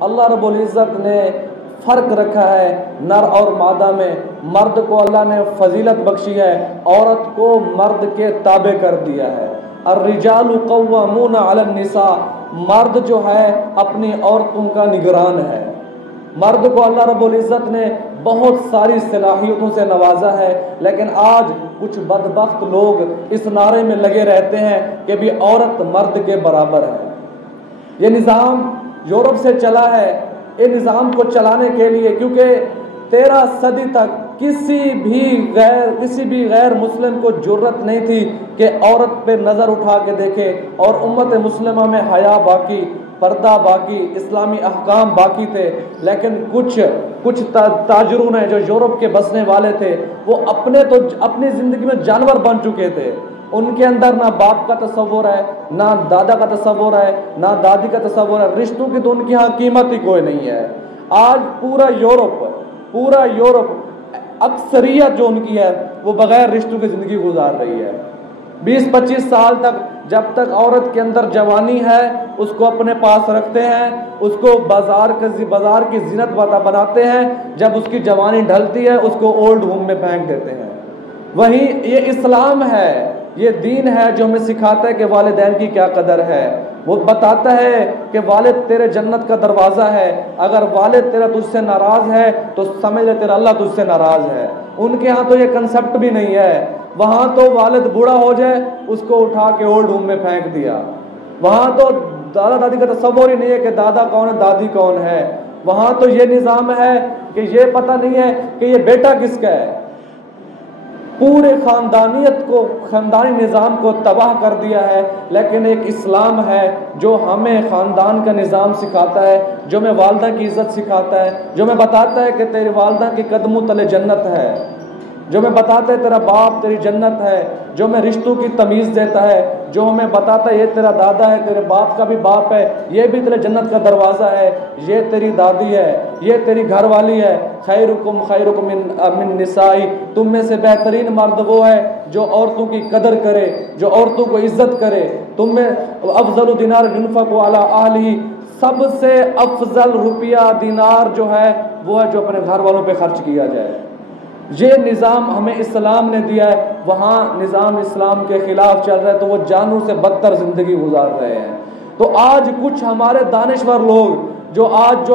اللہ رب العزت نے فرق رکھا ہے نر اور مادہ میں. مرد کو اللہ نے فضیلت بخشی ہے، عورت کو مرد کے تابع کر دیا ہے. الرجال قوامون علی النساء، مرد جو ہے اپنی عورتوں کا نگران ہے. مرد کو اللہ رب العزت نے بہت ساری صلاحیتوں سے نوازا ہے، لیکن آج کچھ بدبخت لوگ اس نعرے میں لگے رہتے ہیں کہ بھی عورت مرد کے برابر ہے. یہ نظام یورپ سے چلا ہے. یہ نظام کو چلانے کے لیے، کیونکہ 13 صدی تک کسی بھی غیر مسلم کو جرت نہیں تھی کہ عورت پہ نظر اٹھا کے دیکھے، اور امت مسلمہ میں حیا باقی، پردہ باقی، اسلامی احکام باقی تھے. لیکن کچھ تاجرون ہیں جو یورپ کے بسنے والے تھے، وہ اپنی زندگی میں جانور بن چکے تھے. ان کے اندر نہ باپ کا تصور ہے، نہ دادا کا تصور ہے، نہ دادی کا تصور ہے. رشتوں کی تو ان کی ہاں قیمت ہی کوئی نہیں ہے. آج پورا یورپ اکثریت جو ان کی ہے وہ بغیر رشتوں کی زندگی گزار رہی ہے. 20-25 سال تک جب تک عورت کے اندر جوانی ہے اس کو اپنے پاس رکھتے ہیں، اس کو بازار کی زینت بناتے ہیں. جب اس کی جوانی ڈھلتی ہے اس کو اولڈ ہوم میں پھینک دیتے ہیں. وہیں یہ اسلام ہے، یہ دین ہے جو ہمیں سکھاتا ہے کہ والدین کی کیا قدر ہے. وہ بتاتا ہے کہ والد تیرے جنت کا دروازہ ہے، اگر والد تیرا تجھ سے ناراض ہے تو سمجھ لے تیرا اللہ تجھ سے ناراض ہے. ان کے ہاں تو یہ کنسپٹ بھی نہیں ہے. وہاں تو والد بوڑھا ہو جائے اس کو اٹھا کے اولڈ ہوم میں پھینک دیا. وہاں تو دادا دادی کا تصور ہی نہیں ہے کہ دادا کون ہے دادی کون ہے. وہاں تو یہ نظام ہے کہ یہ پتہ نہیں ہے کہ یہ بیٹا کس کا ہے. پورے خاندانی نظام کو تباہ کر دیا ہے. لیکن ایک اسلام ہے جو ہمیں خاندان کا نظام سکھاتا ہے، جو ہمیں والدہ کی عزت سکھاتا ہے، جو ہمیں بتاتا ہے کہ تیری والدہ کے قدموں تلے جنت ہے، جو ہمیں بتاتا ہے تیرا باپ تیری جنت ہے، جو ہمیں رشتوں کی تمیز دیتا ہے، جو ہمیں بتاتا ہے یہ تیرا دادا ہے، تیرے باپ کا بھی باپ ہے، یہ بھی تیرے جنت کا دروازہ ہے، یہ تیری دادی ہے، یہ تیری گھر والی ہے. خیرکم من نسائی، تم میں سے بہترین مرد وہ ہے جو عورتوں کی قدر کرے، جو عورتوں کو عزت کرے. تم میں افضل دینار ينفق علی اہلہ، سب سے افضل روپیہ دینار جو ہے وہ ہے جو اپنے گھر والوں پہ خرچ کیا جائے. یہ نظام ہمیں اسلام نے دیا ہے. وہاں نظام اسلام کے خلاف چل رہا ہے تو وہ جانوروں سے بدتر زندگی گزار رہے ہیں. تو آج کچھ ہمارے دانشور لوگ جو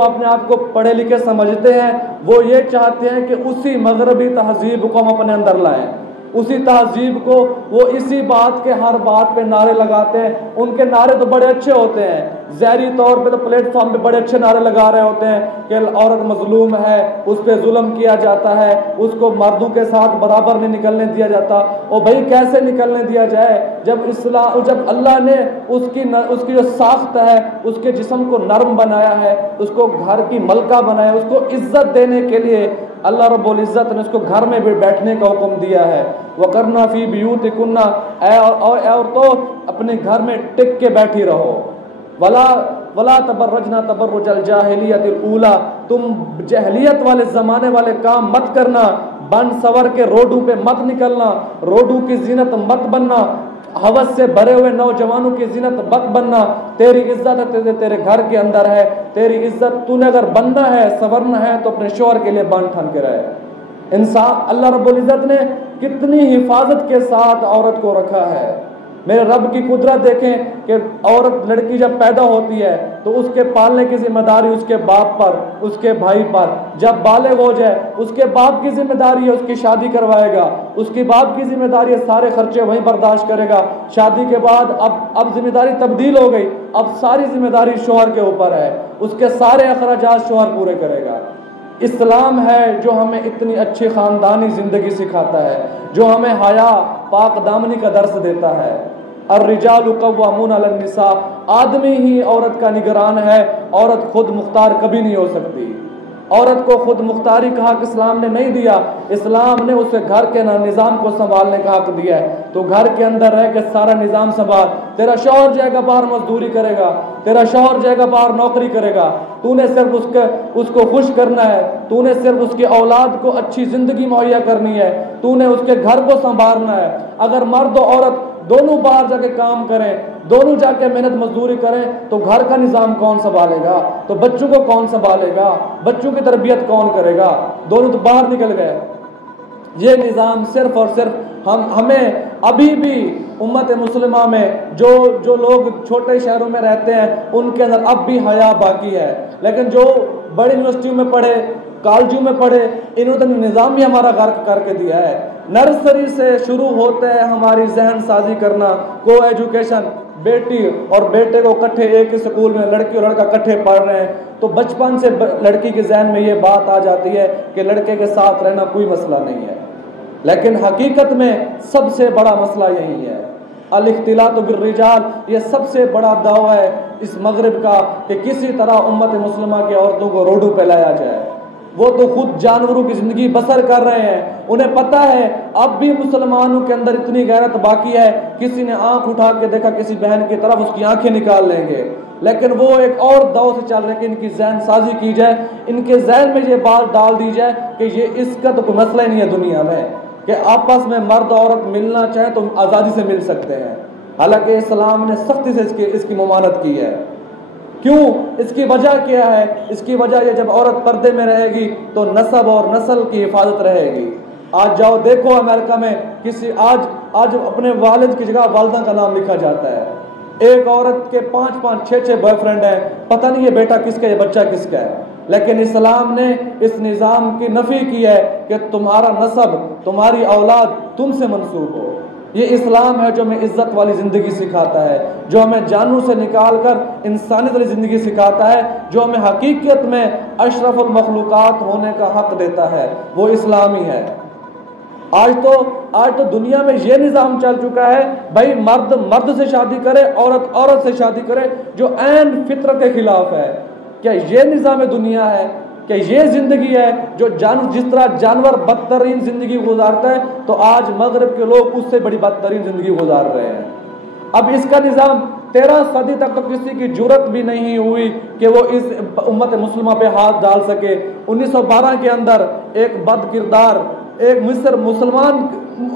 اپنے آپ کو پڑھے لکھے سمجھتے ہیں، وہ یہ چاہتے ہیں کہ اسی مغربی تہذیب کو ہم اپنے اندر لائیں. اسی تہذیب کو وہ اسی بات کے ہر بات پہ نعرے لگاتے ہیں. ان کے نعرے تو بڑے اچھے ہوتے ہیں، ظاہری طور پہ تو پلیٹ فارم پہ بڑے اچھے نعرے لگا رہے ہوتے ہیں کہ عورت مظلوم ہے، اس پہ ظلم کیا جاتا ہے، اس کو مردوں کے ساتھ برابر نہیں نکلنے دیا جاتا. اور بھائی کیسے نکلنے دیا جائے جب اللہ نے اس کی جو ساخت ہے، اس کے جسم کو نرم بنایا ہے، اس کو گھر کی ملکہ بنایا ہے، اس کو عزت دینے کے لیے اللہ رب العزت نے اس کو گھر میں بھی بیٹھنے کا حکم دیا ہے. وَقَرْنَا فِي بِيُوتِكُنَّ، اے عورتوں اپنے گھر میں ٹک کے بیٹھی رہو. وَلَا تَبَرَّجْنَا تَبَرُّجَ الْجَاهِلِيَّةِ الْأُولَى، تم جہلیت والے زمانے والے کام مت کرنا. بن سور کے روڈوں پہ مت نکلنا، روڈوں کی زینت مت بننا، ہوس سے بھرے ہوئے نوجوانوں کی زینت مت بننا. تیری عزت تیرے گھر کے اندر ہے. تیری عزت تو نے اگر بننا ہے سورنا ہے تو اپنے شوہر کے لیے بان ٹھان کے رہے. انسان اللہ رب العزت نے کتنی حفاظت کے ساتھ عورت کو رکھا ہے. میرے رب کی قدرت دیکھیں کہ عورت لڑکی جب پیدا ہوتی ہے تو اس کے پالنے کی ذمہ داری اس کے باپ پر، اس کے بھائی پر. جب بالغ ہو جائے اس کے باپ کی ذمہ داری ہے اس کی شادی کروائے گا، اس کے باپ کی ذمہ داری ہے سارے خرچے وہیں برداشت کرے گا. شادی کے بعد اب ذمہ داری تبدیل ہو گئی، اب ساری ذمہ داری شوہر کے اوپر ہے، اس کے سارے اخراجات شوہر پورے کرے گا. اسلام ہے جو ہمیں اتنی اچھی خاندانی زندگی سکھاتا ہے، جو ہمیں حیا پاک دامنی کا درس دیتا ہے. الرجال قوامون علی النساء، آدمی ہی عورت کا نگران ہے. عورت خود مختار کبھی نہیں ہو سکتی. عورت کو خود مختاری کا حق اسلام نے نہیں دیا. اسلام نے اسے گھر کے نظام کو سنبھالنے کا حق دیا ہے. تو گھر کے اندر رہ کے سارا نظام سنبھال. تیرا شوہر جائے گا باہر مزدوری کرے گا، تیرا شوہر جائے گا باہر نوکری کرے گا، تو نے صرف اس کو خوش کرنا ہے، تو نے صرف اس کی اولاد کو اچھی زندگی مہیا کرنی ہے، تو نے اس کے گھر کو سنبھالنا ہے. اگر مرد و عورت دونوں باہر جا کے کام کریں، دونوں جا کے محنت مزدوری کریں، تو گھر کا نظام کون سنبھالے گا؟ تو بچوں کو کون سنبھالے گا؟ بچوں کی تربیت کون کرے گا؟ دونوں تو باہر نکل گئے۔ یہ نظام صرف اور صرف ہمیں ابھی بھی امت مسلمہ میں جو لوگ چھوٹے شہروں میں رہتے ہیں ان کے اندر اب بھی حیا باقی ہے، لیکن جو بڑی یونیورسٹیوں میں پڑھے، کالجوں میں پڑھے، انہوں نے نظام ہی ہمارا غرق کر کے دیا ہے۔ نرسری سے شروع ہوتا ہے ہماری ذہن سازی کرنا، کو ایجوکیشن، بیٹی اور بیٹے کو کٹھے ایک ہی سکول میں، لڑکی اور لڑکا کٹھے پڑھ رہے ہیں، تو بچپن سے لڑکی کے ذہن میں یہ بات آ جاتی ہے کہ لڑکے کے ساتھ رہنا کوئی مسئلہ نہیں ہے، لیکن حقیقت میں سب سے بڑا مسئلہ یہی ہے۔ الاختلاط بالرجال، یہ سب سے بڑا دعویٰ ہے اس مغرب کا کہ کسی طرح امت مسلمہ کی عورتوں کو روڈوں پہ لایا جائے۔ وہ تو خود جانوروں کی زندگی بسر کر رہے ہیں، انہیں پتہ ہے اب بھی مسلمانوں کے اندر اتنی غیرت باقی ہے، کسی نے آنکھ اٹھا کے دیکھا کسی بہن کی طرف، اس کی آنکھیں نکال لیں گے، لیکن وہ ایک اور دور سے چل رہے کہ ان کی ذہن سازی کی جائے، ان کے ذہن میں یہ بات ڈال دی جائے کہ یہ اس کا تو کوئی مسئلہ ہی نہیں ہے دنیا میں، کہ آپس میں مرد عورت ملنا چاہیں تو آزادی سے مل سکتے ہیں، حالانکہ اسلام نے سختی سے اس کی ممانعت کی ہے۔ کیوں؟ اس کی وجہ کیا ہے؟ اس کی وجہ یہ جب عورت پردے میں رہے گی تو نسب اور نسل کی حفاظت رہے گی۔ آج جاؤ دیکھو امریکہ میں آج اپنے والد کی جگہ والدہ کا نام لکھا جاتا ہے، ایک عورت کے 5 6 بوائے فرینڈ ہیں، پتہ نہیں یہ بیٹا کس کا ہے، یہ بچہ کس کا ہے، لیکن اسلام نے اس نظام کی نفی کی ہے کہ تمہارا نسب، تمہاری اولاد تم سے منسوب ہو۔ یہ اسلام ہے جو ہمیں عزت والی زندگی سکھاتا ہے، جو ہمیں جانوں سے نکال کر انسانیت والی زندگی سکھاتا ہے، جو ہمیں حقیقت میں اشرف المخلوقات ہونے کا حق دیتا ہے، وہ اسلامی ہے۔ آج تو دنیا میں یہ نظام چل چکا ہے، بھائی مرد سے شادی کرے، عورت سے شادی کرے، جو عین فطرت کے خلاف ہے۔ کیا یہ نظام دنیا ہے؟ کہ یہ زندگی ہے جو جس طرح جانور بدترین زندگی گزارتا ہے، تو آج مغرب کے لوگ اس سے بڑی بدترین زندگی گزار رہے ہیں۔ اب اس کا نظام 13 صدی تک تو کسی کی جرت بھی نہیں ہوئی کہ وہ اس امت مسلمہ پہ ہاتھ ڈال سکے۔ 1912 کے اندر ایک بد کردار، ایک مسلمان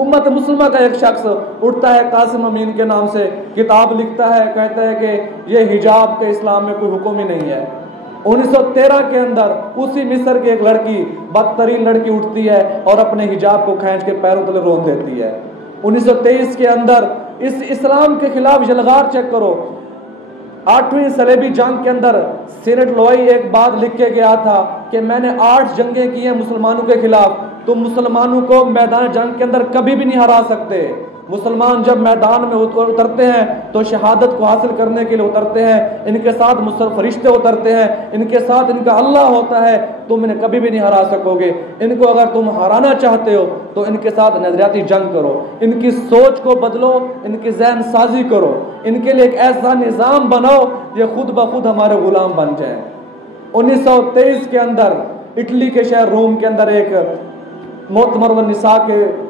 امت مسلمہ کا ایک شخص اٹھتا ہے، قاسم امین کے نام سے کتاب لکھتا ہے، کہتا ہے کہ یہ حجاب کے اسلام میں کوئی حکم ہی نہیں ہے۔ 1913 کے اندر اسی مصر کی ایک لڑکی، بدترین لڑکی اٹھتی ہے اور اپنے حجاب کو کھینچ کے پیروں تلے رون دیتی ہے۔ 1923 کے اندر اس اسلام کے خلاف یلغار چیک کرو، 8ویں صلیبی جنگ کے اندر سینٹ لوئی ایک بات لکھ کے گیا تھا کہ میں نے 8 جنگیں کی ہیں مسلمانوں کے خلاف، تم مسلمانوں کو میدان جنگ کے اندر کبھی بھی نہیں ہرا سکتے۔ مسلمان جب میدان میں اترتے ہیں تو شہادت کو حاصل کرنے کے لیے اترتے ہیں، ان کے ساتھ فرشتے اترتے ہیں، ان کے ساتھ ان کا اللہ ہوتا ہے، تم انہیں کبھی بھی نہیں ہرا سکو گے۔ ان کو اگر تم ہرانا چاہتے ہو تو ان کے ساتھ نظریاتی جنگ کرو، ان کی سوچ کو بدلو، ان کی ذہن سازی کرو، ان کے لیے ایک ایسا نظام بناؤ یہ خود بخود ہمارے غلام بن جائیں۔ 1923 کے اندر اٹلی کے شہر روم کے اندر ایک مؤتمر النساء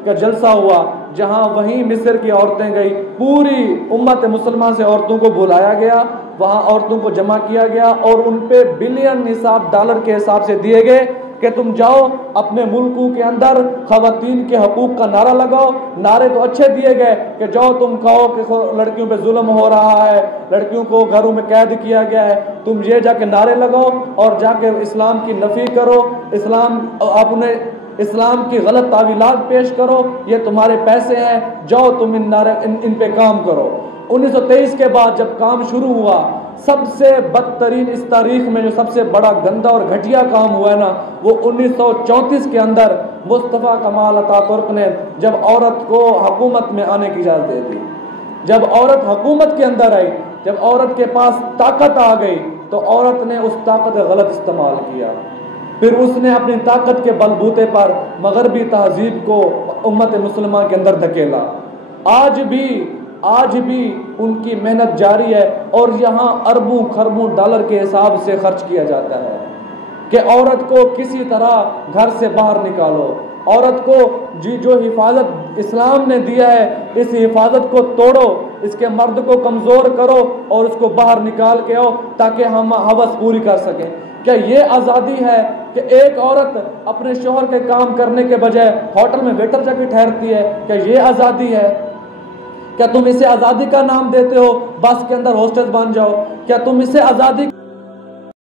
کا جلسہ ہوا، جہاں وہیں مصر کی عورتیں گئی، پوری امت مسلمہ سے عورتوں کو بلایا گیا، وہاں عورتوں کو جمع کیا گیا اور ان پہ بلین نصاب ڈالر کے حساب سے دیے گئے کہ تم جاؤ اپنے ملکوں کے اندر خواتین کے حقوق کا نعرہ لگاؤ۔ نعرے تو اچھے دیے گئے کہ جاؤ تم کہو کہ لڑکیوں پہ ظلم ہو رہا ہے، لڑکیوں کو گھروں میں قید کیا گیا ہے، تم یہ جا کے نعرے لگاؤ اور جا کے اسلام کی نفی کرو، اسلام کی غلط تعویلات پیش کرو، یہ تمہارے پیسے ہیں، جاؤ تم ان پہ کام کرو۔ 1923 کے بعد جب کام شروع ہوا، سب سے بدترین اس تاریخ میں جو سب سے بڑا گندا اور گھٹیا کام ہوا ہے نا، وہ 1934 کے اندر مصطفیٰ کمال اتاترک نے جب عورت کو حکومت میں آنے کی اجازت دے دی۔ جب عورت حکومت کے اندر آئی، جب عورت کے پاس طاقت آ گئی، تو عورت نے اس طاقت کا غلط استعمال کیا، پھر اس نے اپنی طاقت کے بلبوتے پر مغربی تہذیب کو امت مسلمہ کے اندر دھکیلا۔ آج بھی ان کی محنت جاری ہے اور یہاں اربوں خربوں ڈالر کے حساب سے خرچ کیا جاتا ہے کہ عورت کو کسی طرح گھر سے باہر نکالو، عورت کو جو حفاظت اسلام نے دیا ہے اس حفاظت کو توڑو، اس کے مرد کو کمزور کرو اور اس کو باہر نکال کے آؤ تاکہ ہم ہوس پوری کر سکیں۔ کیا یہ آزادی ہے کہ ایک عورت اپنے شوہر کے کام کرنے کے بجائے ہوٹل میں ویٹر جا کے ٹھہرتی ہے؟ کیا یہ آزادی ہے؟ کیا تم اسے آزادی کا نام دیتے ہو؟ بس کے اندر ہوسٹس بن جاؤ. کیا تم اسے آزادی